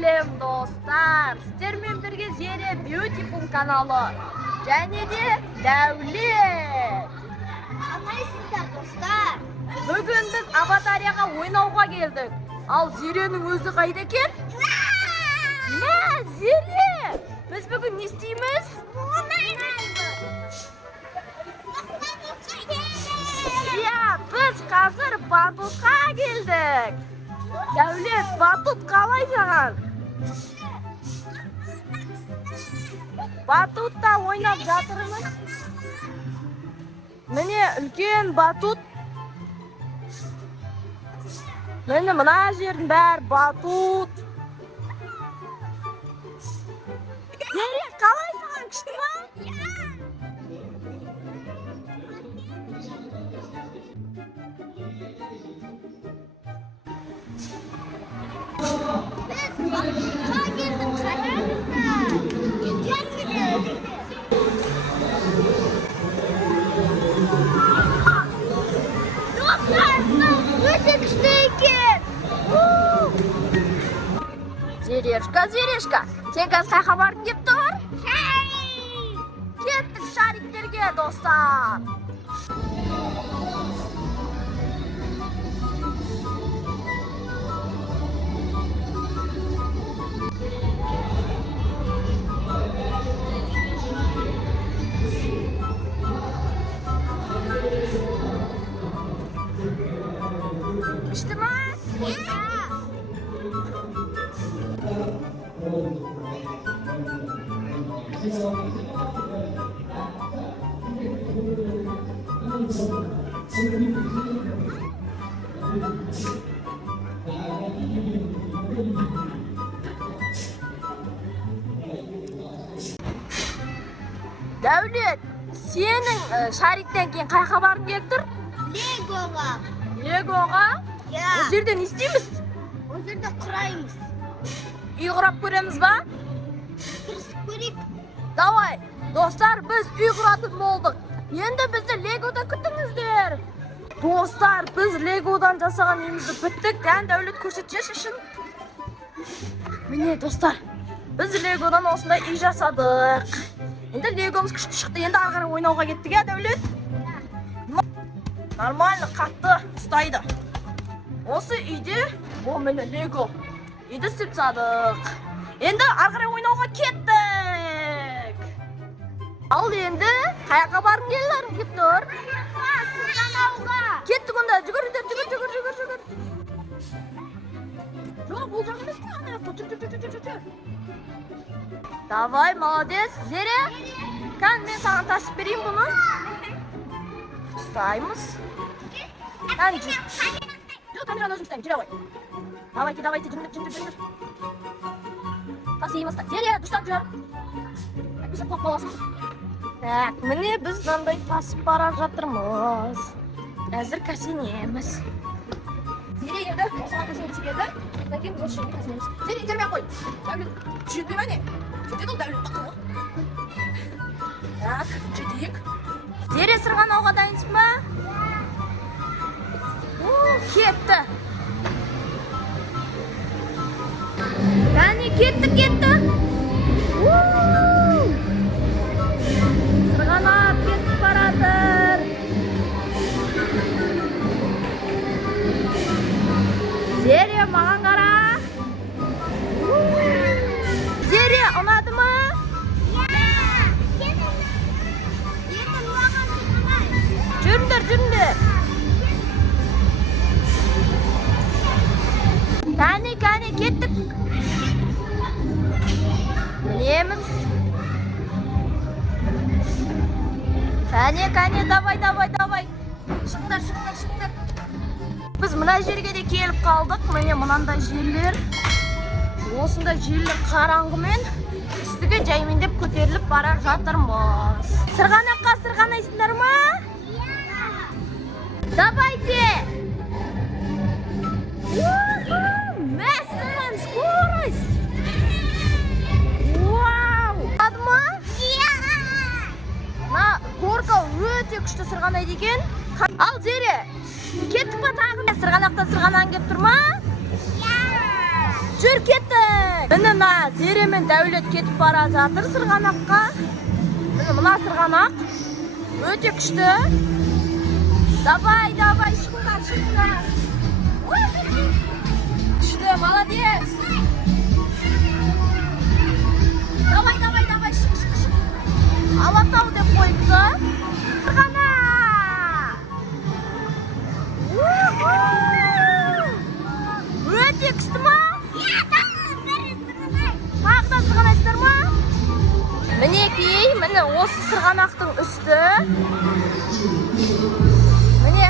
Сәлем достар, сіздермен бірге Зере Beautiful каналы және де Дәулет. Қалайсыздар достар? Бүгін біз аватарияға ойнауға келдік. Ал Зеренің өзі қайда екен? Мә, Зере! Біз бүгін не істейміз? Біз қазір батутқа келдік. Дәулет, батут қалай саған? Батутта ойнап жатырмыз. Міне үлкен батут. Міне мына жердің бәрі батут. Зере, қалай саған, күшті ма? Зерешка, Зерешка, сен қазір қай хабардың деп тұр? Кеттік шариктерге, достар. Күшті ма? Дәулет, сенің шариктен кейін қай хабарың келіп тұр? Легоға. Легоға? Ол жерде не істейміз? Ол жерде құраймыз. Үй құрап көреміз ба? Тырысып көрейік. Давай, достар, біз үй құратын болдық. Енді бізді Легода күтіңіздер. Достар, біз Легодан жасаған үйімізді біттік. Дәулет көрсетші үшін. Міне, достар, біз Легодан осындай үй жасадық. Енді Легомыз күшті шықты. Енді ары қарай ойнауға кеттік, Дәулет? Нормально, қатты ұстайды. Осы үйде, міне Лего. Үйді істеп тастадық. Енді ары қарай ойнауға кеттік. Ал енді қаяққа барғың келдіңдер деп тұр? Сырғанауға. Кеттік онда, жүгір. Жоқ, бұл жақ емес қой, ана жақта, жүр. Давай, молодец, Зере. Кән, мен саған тасып берейін бұны. Ұстаймыз. Кән, жүр. Жоқ, камераны өзім ұстаймын, жүре ғой. Давайте, жүр. Тасимыз. Зере, дұрыстап жүр. Өсіп қоқ боласың. Так, міне біз мынандай тасып бара жатырмыз. Әзір кәсенеміз. Зере енді, осыған кәсенеміз келді. Одан кейін біз осы жерге кәсенеміз. Зере, итермей қой. Дәулет, жетпей ме не? Жетеді ол Дәулет бақы ғой. Так, жетейік. Зере, сырғанауға дайынсың ба? Кетті. Кәне, кетті. Сырғанап кетіп баратыр. Зере, маған қара. Зере, ұнады ма? Жүріңдер. Кәне, кеттік. Мінеміз. Кәне, давай. Шықтар. Біз мына жерге де келіп қалдық. Міне мынандай жерлер. Осында жерлер қараңғымен үстіге жаймендеп көтеріліп бара жатырмыз. Сырғанаққа сырғанайсыңдар ма? Давайте! Мәсілін, скорость! Вау! Адма? На горка өте күшті сырғанайды екен. Ал Зере, кеттік па тағы? Сырғанақтан сырғанан кеп тұр ма? Жүр кеттік. Міне мына Зере мен Дәулет кетіп бара жатыр сырғанаққа. Міне мына сырғанақ өте күшті. Давай, шықыңдар. Күшті, молодец. Давай, шық. Алатау деп қойыпты. Сырғанақ. Өте күшті ма? Тағы да сырғанайсыздар ма? Мінекей, міне осы сырғанақтың үсті. Міне.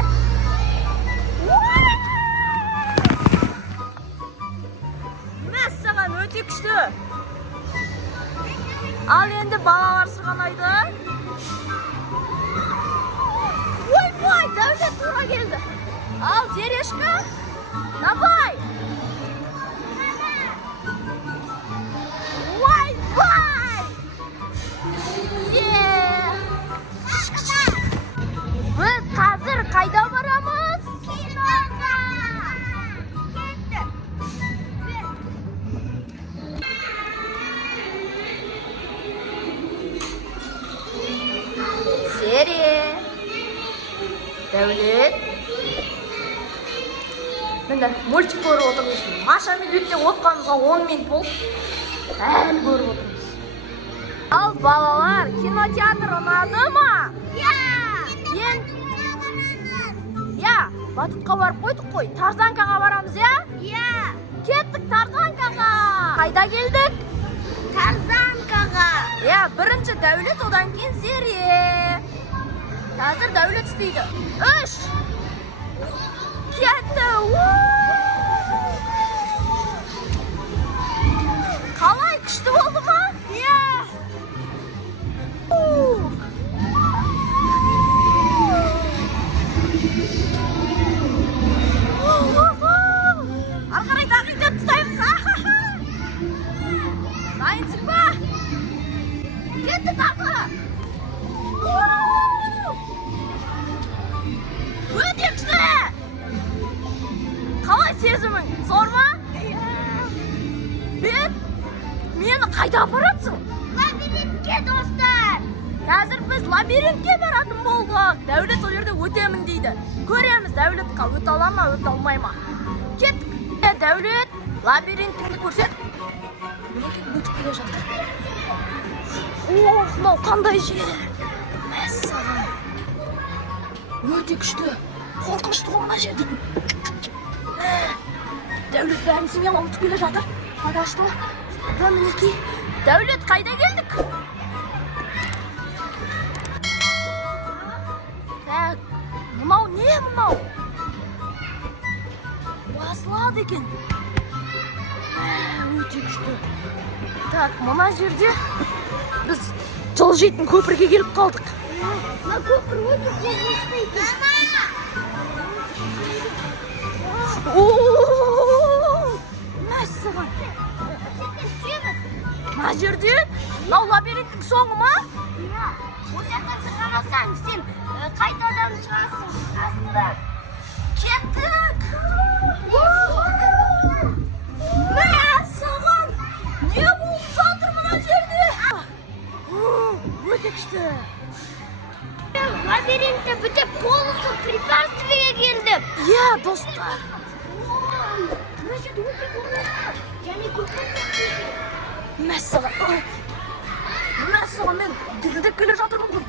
Мәссаған, өте күшті. Ал енді балалар сырғанайды. Ой, Дәулет тура келді. Ал Зерешка, давай. Біз қазір қайда барамыз? Киноға. Зере, Дәулет. Міне мультик көріп отырмыз. Маша медведьтен отқанымызға 10 минут болды. Әлі көріп отырмыз. Ал балалар, кинотеатр ұнады ма? Батутқа барып қойдық қой. Тарзанкаға барамыз, Кеттік Тарзанкаға. Қайда келдік? Тарзанкаға. Бірінші Дәулет, одан кейін Зере. Қазір Дәулет істейді. 3. Кетті. Қалай, күшті болды ма? Арқарай тағиндеп тұтаймыз. Дайынсың ба? Кетті тағы. Өте күшті. Қалай сезімің? Зор ма? Мені қайда апаратсың? Лабиринтке, достар. Қазір біз лабиринтке баратын болдық. Дәулет ол жерде өтемін дейді. Көреміз, Дәулетқа өте ала ма, өте алмай ма. Кеттік. Дәулет, лабиринтіңді көрсет. Мінекей өтіп келе жатыр. Мынау қандай жер. Мәссаған. Өте күшті. Қорқынышты ғой мына жерде. Дәулет бәрімізбен ұмытып келе жатыр. Адашты ма? Мінекей. Дәулет, қайда келдік? Мынау не мынау? Басылады екен. Өте күшті. Так, мына жерде біз жылжитын көпірге келіп қалдық. Мына көпір өте қорқынышты екен. Мәссаған. Мына жерде мынау лабиринттің соңы ма? Ол жақтан сырғанасаң, сен қайтадан шығасың астына. Кеттік! Мәссаған! Не болып жатыр мына жерде? Өте күшті. Лабиринтте бітіп полностью препятствиеге келдім. Достар. Мына жерде өте қорқынышты. Және көпір. Мәссаған, мен дірілдеп келе жатырмын ғой.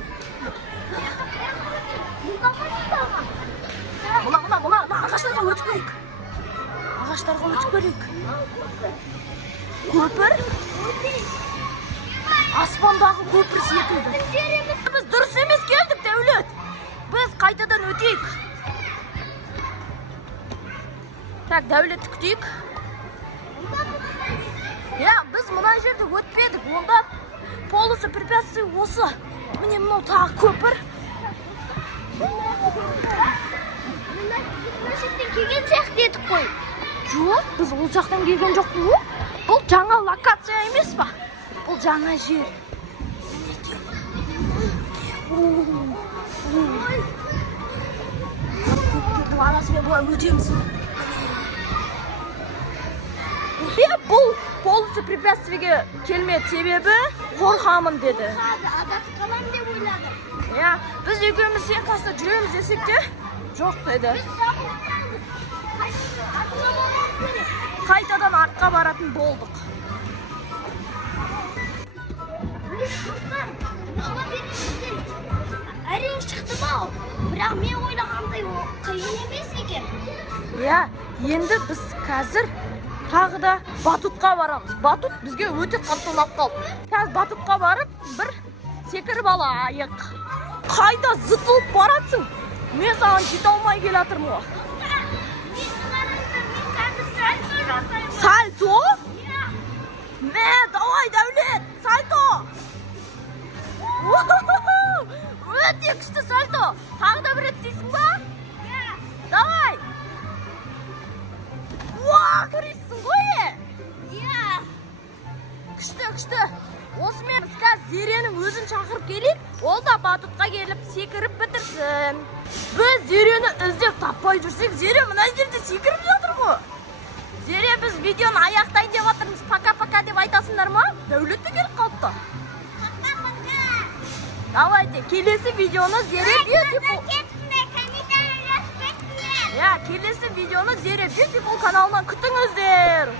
Мына ағаштарға өтіп берейік. Көпір? Аспандағы көпір секілді. Біз дұрыс емес келдік, Дәулет. Біз қайтадан өтейік. Так, Дәулетті күтейік. Біз мына жерде өтпедік. Онда полосы препятствий осы. Міне мынау тағы көпір. Мына жерден келген сияқты едік қой. Жоқ, біз ол жақтан келген жоқпыз ғой. Бұл жаңа локация емес па? Бұл жаңа жер. Көпірдің арасымен бұлай өтеміз. бұл полностью препятствиеге келмеді, себебі қорқамын деді. Адасып қалам деп ойладым. Иә, біз екеуміз сен қасында жүреміз десек те, жоқ деді. Қайтадан артқа баратын болдық. Әрең шықтым ау, бірақ мен ойлағандай ол қиын емес екен. Иә, енді біз қазір тағы да батутқа барамыз. Батут бізге өте қатты ұнап қалды. Қазір батутқа барып, бір секіріп алайық. Қайда зытылып баратсың? Мен саған жете алмай келатырмын ғой. Сальто? Мә, давай, Дәулет, сальто! Өте күшті сальто. Тағы да бір рет істейсің ба? Давай! Уа, көресің ғой? Күшті. Осымен біз қазір Зеренің өзін шақырып келейік. Ол да батутқа келіп секіріп бітірсін. Біз Зерені іздеп таппай жүрсек, Зере мына жерде секіріп жатыр ғой. Зере, біз видеоны аяқтайын деп жатырмыз. Пока-пока деп айтасыңдар ма? Дәулет те келіп қалыпты. Давайте, келесі видеоны Зере Beautiful. Иә, келесі видеоны Зере Beautiful каналынан күтіңіздер.